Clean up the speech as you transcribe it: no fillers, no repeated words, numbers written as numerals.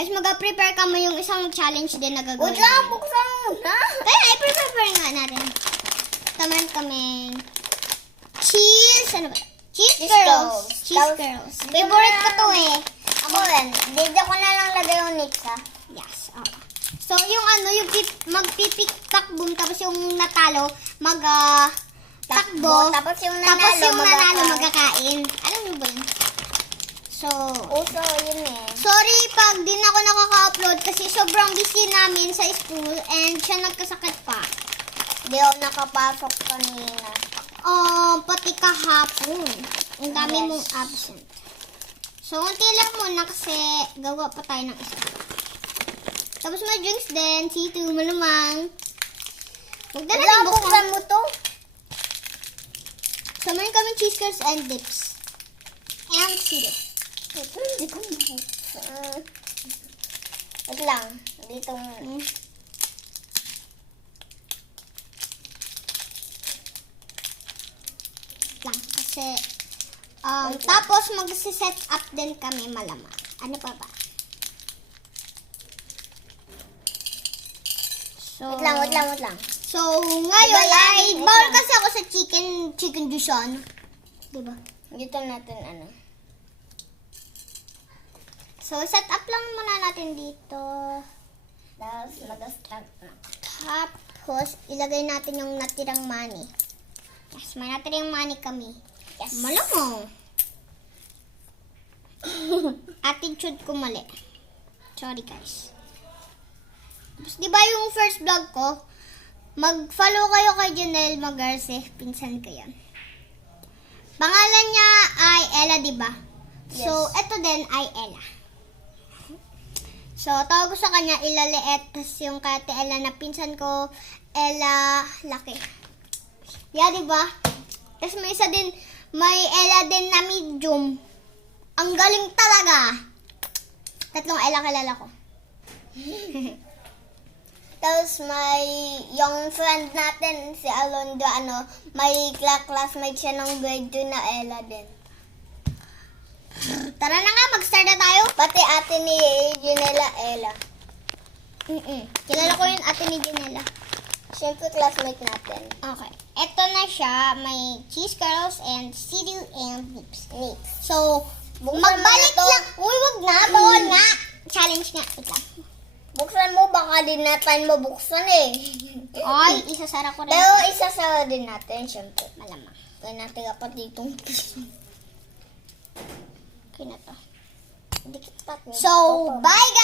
Guys, mag-prepare ka mo yung isang challenge din na gagawin. Wait lang, buksan mo na. Kaya, i-prepare nga natin. Taman kaming cheese, ano ba? Cheese curls. Cheese curls. Favorite ko to eh. Ako rin. Dito ko na lang lagay yung nix, ha? Yes, okay. So, yung yung magpipik-takboom, tapos yung natalo, takbo. Tapos yung Tapos nanalo, yung nanalo magkakain. Alam niyo ba yun? So, uso yun eh. sorry pag di na ako nakaka-upload kasi sobrang busy namin sa school and siya nagkasakit pa. Hindi ako nakapasok kanina. Pati kahapon. Ang dami Yes. mong absent. So, unti lang muna kasi gawa pa tayo ng isa. Tapos may drinks din. C2, malamang. Magdala Wala, din bukas. buksan mo to. So, meron kami cheese curls and dips. And syrup. Ito, hindi ko mabuksan. Wait lang. Dito muna. Lang. Kasi, tapos mag-set up din kami malamang. Ano pa ba? So, Wait lang. So, ngayon ay bawal kasi ako sa chicken juice. Diba? Dito natin ano. So, set up lang muna natin dito. Tapos mag-start na. Tapos, ilagay natin yung natirang money. Yes, may natirang money kami. Yes. Malamang. Attitude ko mali. Sorry guys. Tapos, di ba yung first vlog ko, mag-follow kayo kay Janelle Magarce. Pinsan ko yan. Pangalan niya ay Ella, di ba? Yes. So, ito din ay Ella. So, tawag ko sa kanya, Ella Leet. Tapos yung kay Ate Ella na pinsan ko, Ella Laki. Yeah, di ba? Tapos may isa din, may Ella din na medium. Ang galing talaga. Tatlong Ella kilala ko. Tapos may yung friend natin, si Alondo, may classmate siya ng grade 2 na Ella din. Tara na nga, mag-start na tayo. Pati ate ni Janela Ella. Kilala ko yung ate ni Janela. Siyempre classmate natin. Okay. Ito na siya. May cheese curls and cereal and nips. Nips. So, Buksan magbalik mo na to. lang. Uy, wag na. Bawal nga. Challenge nga. Wait lang. Buksan mo, baka din natin mabuksan eh. Ay, isasara ko rin. Pero isasara din natin, siyempre. Malamang. Kaya natin dapat ditong Okay na to. dikit pa. So, bye guys!